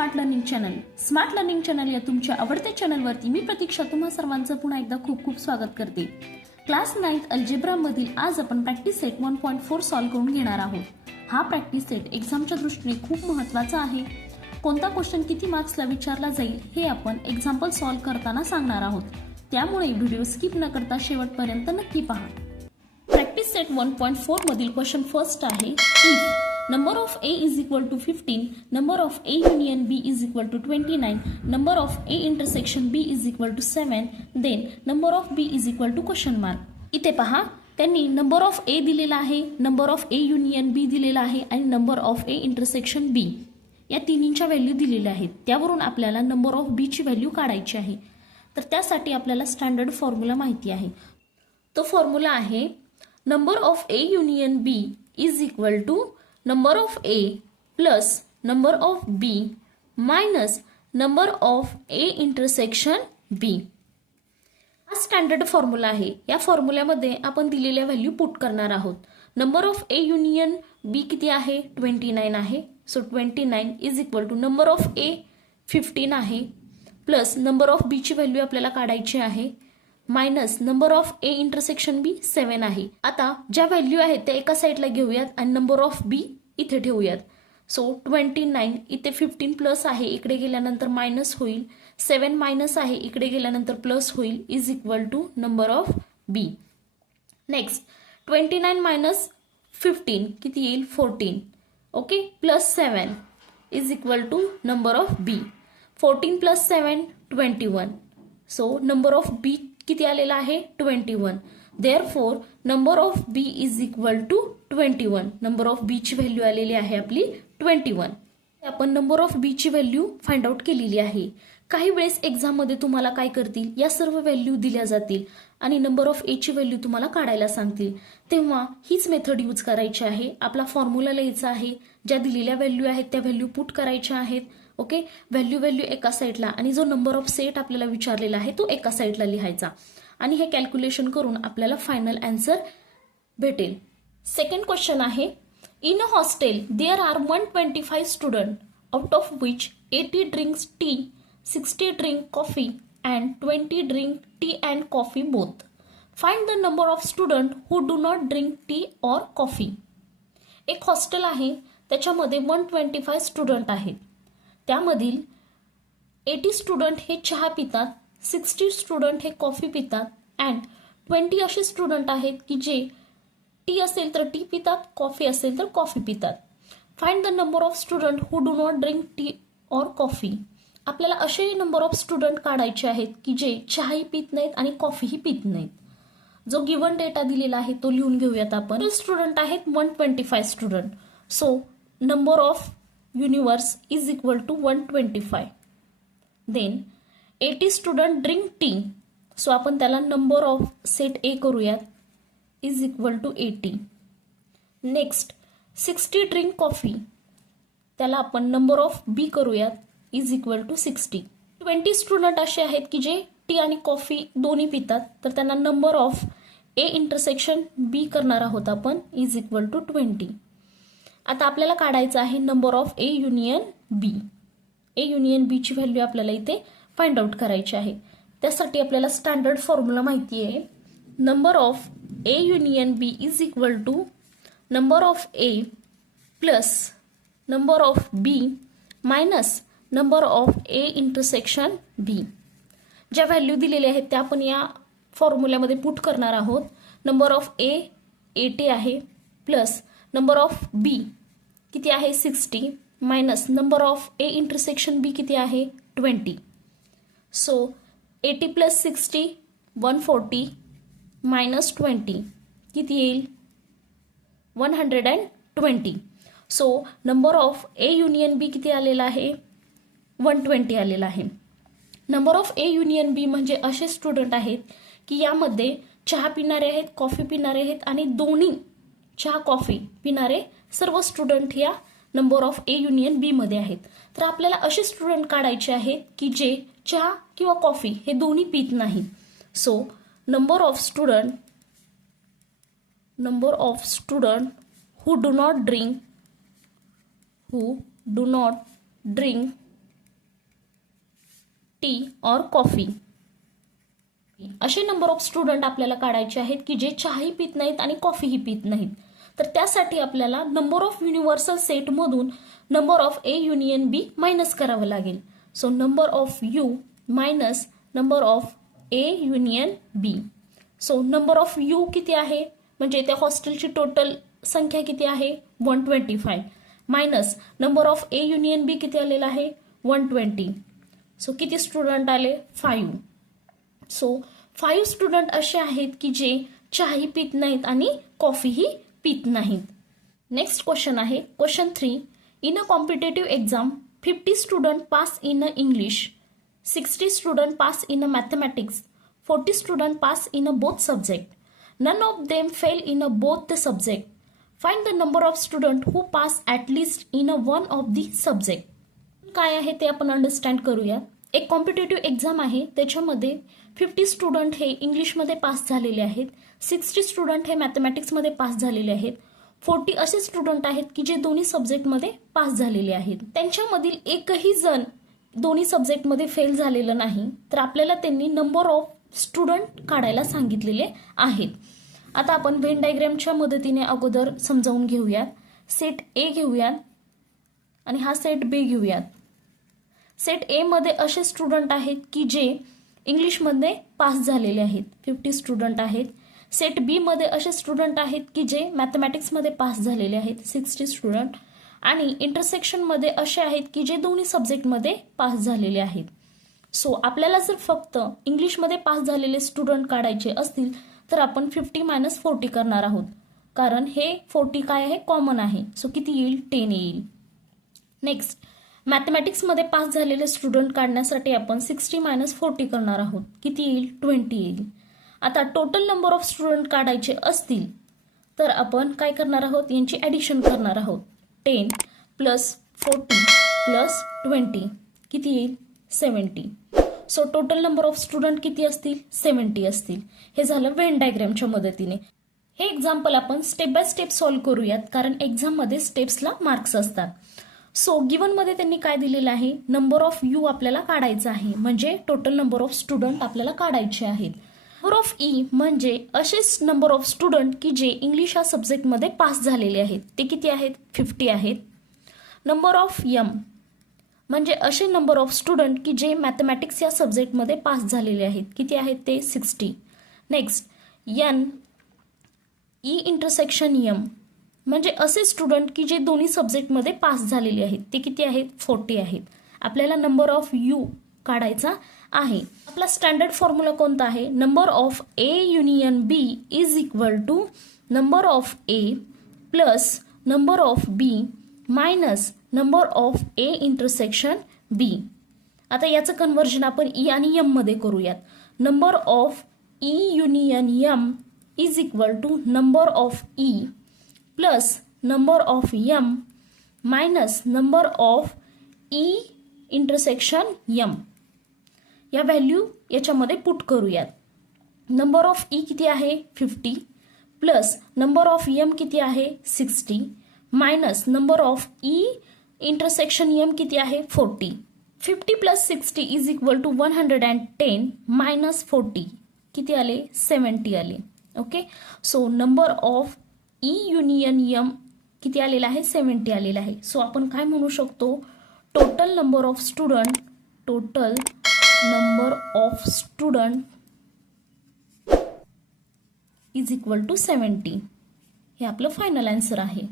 Smart learning channel. Smart learning channel या तुमच्या आवडत्या चॅनलवरती मी प्रतीक्षा तुम्हा सर्वांचं पुन्हा एकदा खूप खूप स्वागत करते. क्लास 9 अल्जेब्रा मधील आज आपण प्रॅक्टिस सेट 1.4 सॉल्व्ह करून घेणार आहोत. हा प्रॅक्टिस सेट एक्झामच्या दृष्टीने खूप महत्त्वाचा आहे. कोणता क्वेश्चन किती मार्क्सला विचारला जाईल हे आपण एक्झाम्पल सॉल्व्ह करताना सांगणार आहोत. त्यामुळे व्हिडिओ स्किप न करता शेवटपर्यंत नक्की पहा. प्रॅक्टिस सेट 1.4 मधील क्वेश्चन फर्स्ट आहे. If number of A is equal to 15, number of A union B is equal to 29, number of A intersection B is equal to 7, then number of B is equal to question mark. इथे पहा त्यांनी number of A दिलेला आहे, number of A union B दिलेला आहे आणि number of A intersection B या तिन्हींच्या value दिलेल्या आहेत. त्यावरून आपल्याला नंबर ऑफ B ची व्हॅल्यू काढायची आहे. तर त्यासाठी आपल्याला स्टँडर्ड फॉर्म्युला माहिती आहे. तो फॉर्म्युला आहे number of A union B is equal to number of A plus number of B minus number of A intersection B. हा स्टँडर्ड फॉर्म्युला आहे. या फॉर्म्युल्यामध्ये आपण दिलेल्या व्हॅल्यू पुट करणार आहोत. Number of A union B किती आहे 29 आहे. So 29 is equal to number of A 15 आहे प्लस नंबर ऑफ B ची व्हॅल्यू आपल्याला काढायची आहे minus number of A intersection B 7 आहे. आता ज्या व्हॅल्यू आहेत त्या एका साईडला घेऊयात आणि नंबर ऑफ B इथे ठेवूयात. सो 29 इथे 15 प्लस आहे, इकडे गेल्यानंतर मायनस होईल. 7 मायनस आहे, इकडे गेल्यानंतर प्लस होईल is equal to number of B. Next 29 minus 15 किती येईल 14. Okay plus 7 is equal to number of B. 14 plus 7 21. So number of B किती आलेला आहे 21. Therefore number of B is equal to 21. Number of B ची value आलेली आहे आपली 21. आपण नंबर ऑफ B ची व्हॅल्यू फाइंड आउट केलेली आहे. काही वेळेस एक्झाम मध्ये तुम्हाला काय करतील या सर्व व्हॅल्यू दिल्या जातील आणि नंबर ऑफ A ची व्हॅल्यू तुम्हाला काढायला सांगतील. तेव्हा हीच मेथड यूज करायची आहे. आपला फॉर्म्युला लिहायचा आहे. ज्या दिलेल्या व्हॅल्यू आहेत त्या व्हॅल्यू पुट करायच्या आहेत. ओके व्हॅल्यू एका साईडला आणि जो नंबर ऑफ सेट आपल्याला विचारलेला आहे तो एका साईडला लिहायचा आणि हे कॅल्क्युलेशन करून आपल्याला फायनल आन्सर भेटेल. सेकंड क्वेश्चन आहे. In a hostel there are 125 student out of which 80 drinks tea 60 drink coffee and 20 drink tea and coffee both. Find the number of student who do not drink tea or coffee. एक hostel आहे त्याच्यामध्ये 125 student आहेत. त्यामधील 80 student हे चहा पितात, 60 student हे coffee पितात अँड 20 असे स्टुडंट आहेत की जे टी असेल तर टी पितात, कॉफी असेल तर कॉफी पितात. Find the number of student who do not drink tea or coffee. आपल्याला असे नंबर ऑफ स्टुडंट काढायचे आहेत की जे चहाही पित नाहीत आणि कॉफीही पित नाहीत. जो गिवन डेटा दिलेला आहे तो लिहून घेऊयात आपण. स्टुडंट आहेत 125 student. So number of universe is equal to 125. Then 80 student drink tea. So आपण त्याला नंबर ऑफ सेट ए करूयात is equal to 80. Next 60 drink coffee. त्याला आपण नंबर ऑफ बी करूयात इज इक्वल टू 60. 20 स्टुडंट असे आहेत की जे टी आणि कॉफी दोन्ही पितात तर त्यांना नंबर ऑफ ए इंटरसेक्शन बी करणार आहोत आपण इज इक्वल टू 20. आता आपल्याला काढायचं आहे number of A union B. A union B ची व्हॅल्यू आपल्याला इथे फाइंड आउट करायची आहे. त्यासाठी आपल्याला स्टँडर्ड फॉर्म्युला माहिती आहे. Number of A union B is equal to number of A plus number of B minus number of A intersection B. ज्या व्हॅल्यू दिलेल्या आहेत त्या आपण या फॉर्म्युल्यामध्ये पुट करणार आहोत. नंबर ऑफ ए 80 आहे प्लस नंबर ऑफ बी किती आहे 60 minus number of A intersection B किती आहे 20. सो 80 प्लस 60 140 मायनस 20 किती येईल 120. So number of A union B किती आलेला आहे 120 आलेला आहे. Number of A union B म्हणजे असे स्टुडंट आहेत की यामध्ये चहा पिणारे आहेत, कॉफी पिणारे आहेत आणि दोन्ही चहा कॉफी पिणारे सर्व स्टुडंट या नंबर ऑफ ए युनियन बी मध्ये आहेत. तर आपल्याला असे स्टुडंट काढायचे आहेत की जे चहा किंवा कॉफी हे दोन्ही पित नाहीत. So number of student who do not drink T और कॉफी. असे नंबर ऑफ स्टुडंट आपल्याला काढायचे आहेत की जे चहाही पित नाहीत आणि कॉफीही पित नाहीत. तर त्यासाठी आपल्याला नंबर ऑफ युनिव्हर्सल सेटमधून number of A union B minus करावं लागेल. So number of U minus number of A union B. So number of U किती आहे म्हणजे त्या हॉस्टेलची टोटल संख्या किती आहे 125 minus number of A union B किती आलेला आहे 120. सो किती स्टुडंट आले 5. सो 5 स्टुडंट असे आहेत की जे चहाही पित नाहीत आणि कॉफीही पित नाहीत. नेक्स्ट क्वेश्चन आहे question 3. In a competitive exam 50 student pass in English, 60 student pass in mathematics, 40 student pass in both subject. None of them fail in both the subject. Find the number of students who pass at least in one of the subject. काय आहे ते आपण understand करूया. एक competitive exam आहे, त्याच्यामध्ये 50 student हे इंग्लिशमध्ये पास झालेले आहेत, 60 स्टुडंट हे मॅथमॅटिक्समध्ये पास झालेले आहेत, 40 असे स्टुडंट आहेत की जे दोन्ही सब्जेक्टमध्ये पास झालेले आहेत. त्यांच्यामधील एकही जण दोन्ही सब्जेक्टमध्ये फेल झालेलं नाही. तर आपल्याला त्यांनी नंबर ऑफ स्टुडंट काढायला सांगितलेले आहेत. आता आपण व्हेन डायग्रामच्या मदतीने अगोदर समजावून घेऊयात. सेट ए घेऊयात आणि हा सेट बी घेऊयात. सेट ए मध्ये असे स्टुडंट आहेत की जे इंग्लिशमध्ये पास झालेले आहेत, 50 स्टुडंट आहेत. सेट बी मध्ये असे स्टुडंट आहेत की जे मॅथमॅटिक्समध्ये पास झालेले आहेत, 60 स्टुडंट. आणि इंटरसेक्शनमध्ये असे आहेत की जे दोन्ही सब्जेक्टमध्ये पास झालेले आहेत. सो आपल्याला जर फक्त इंग्लिशमध्ये पास झालेले स्टुडंट काढायचे असतील तर आपण 50 मायनस 40 करणार आहोत, कारण हे 40 काय आहे कॉमन आहे. सो किती येईल 10 येईल. नेक्स्ट मॅथमॅटिक्समध्ये पास झालेले स्टुडंट काढण्यासाठी आपण 60 मायनस 40 करणार आहोत, किती येईल 20 येईल. आता टोटल नंबर ऑफ स्टुडंट काढायचे असतील तर आपण काय करणार आहोत यांची ॲडिशन करणार आहोत. 10 प्लस 40 प्लस 20 किती येईल 70. So total number of student किती असतील 70 असतील. हे झालं व्हेन डायग्रामच्या मदतीने. हे एक्झाम्पल आपण स्टेप बाय स्टेप सॉल्व्ह करूयात, कारण एक्झाममध्ये स्टेप्सला मार्क्स असतात. सो गिवन मध्ये त्यांनी काय दिलेलं आहे नंबर ऑफ यू आपल्याला काढायचा आहे, म्हणजे टोटल नंबर ऑफ स्टुडंट आपल्याला काढायचे आहेत. नंबर ऑफ ई म्हणजे असेच नंबर ऑफ स्टुडंट की जे इंग्लिश या सब्जेक्टमध्ये पास झालेले आहेत, ते किती आहेत 50 आहेत. नंबर ऑफ एम म्हणजे असे नंबर ऑफ स्टुडंट की जे मॅथमॅटिक्स या सब्जेक्टमध्ये पास झालेले आहेत, किती आहेत ते 60. Next N E intersection M म्हणजे असे स्टुडंट की जे दोन्ही सब्जेक्टमध्ये पास झालेले आहेत, ते किती आहेत 40 आहेत. आपल्याला नंबर ऑफ यू काढायचा आहे. आपला स्टँडर्ड फॉर्म्युला कोणता आहे number of A union B is equal to number of A plus number of B minus number of A intersection B. आता याचं कन्व्हर्जन आपण ई आणि एम मध्ये करूयात. Number of E union M is equal to number of E plus number of M minus number of E intersection M. या value याच्यामध्ये put करूयात. Number of E किती आहे 50 प्लस नंबर ऑफ एम किती आहे 60 minus number of E intersection M किती आहे 40. 50 plus 60 is equal to 110 minus 40 किती आले 70 आले. Okay. So number of E union M किती आलेला आहे 70 आलेला आहे. सो आपण काय म्हणू शकतो total number of student is equal to 70. हे आपलं फायनल आन्सर आहे.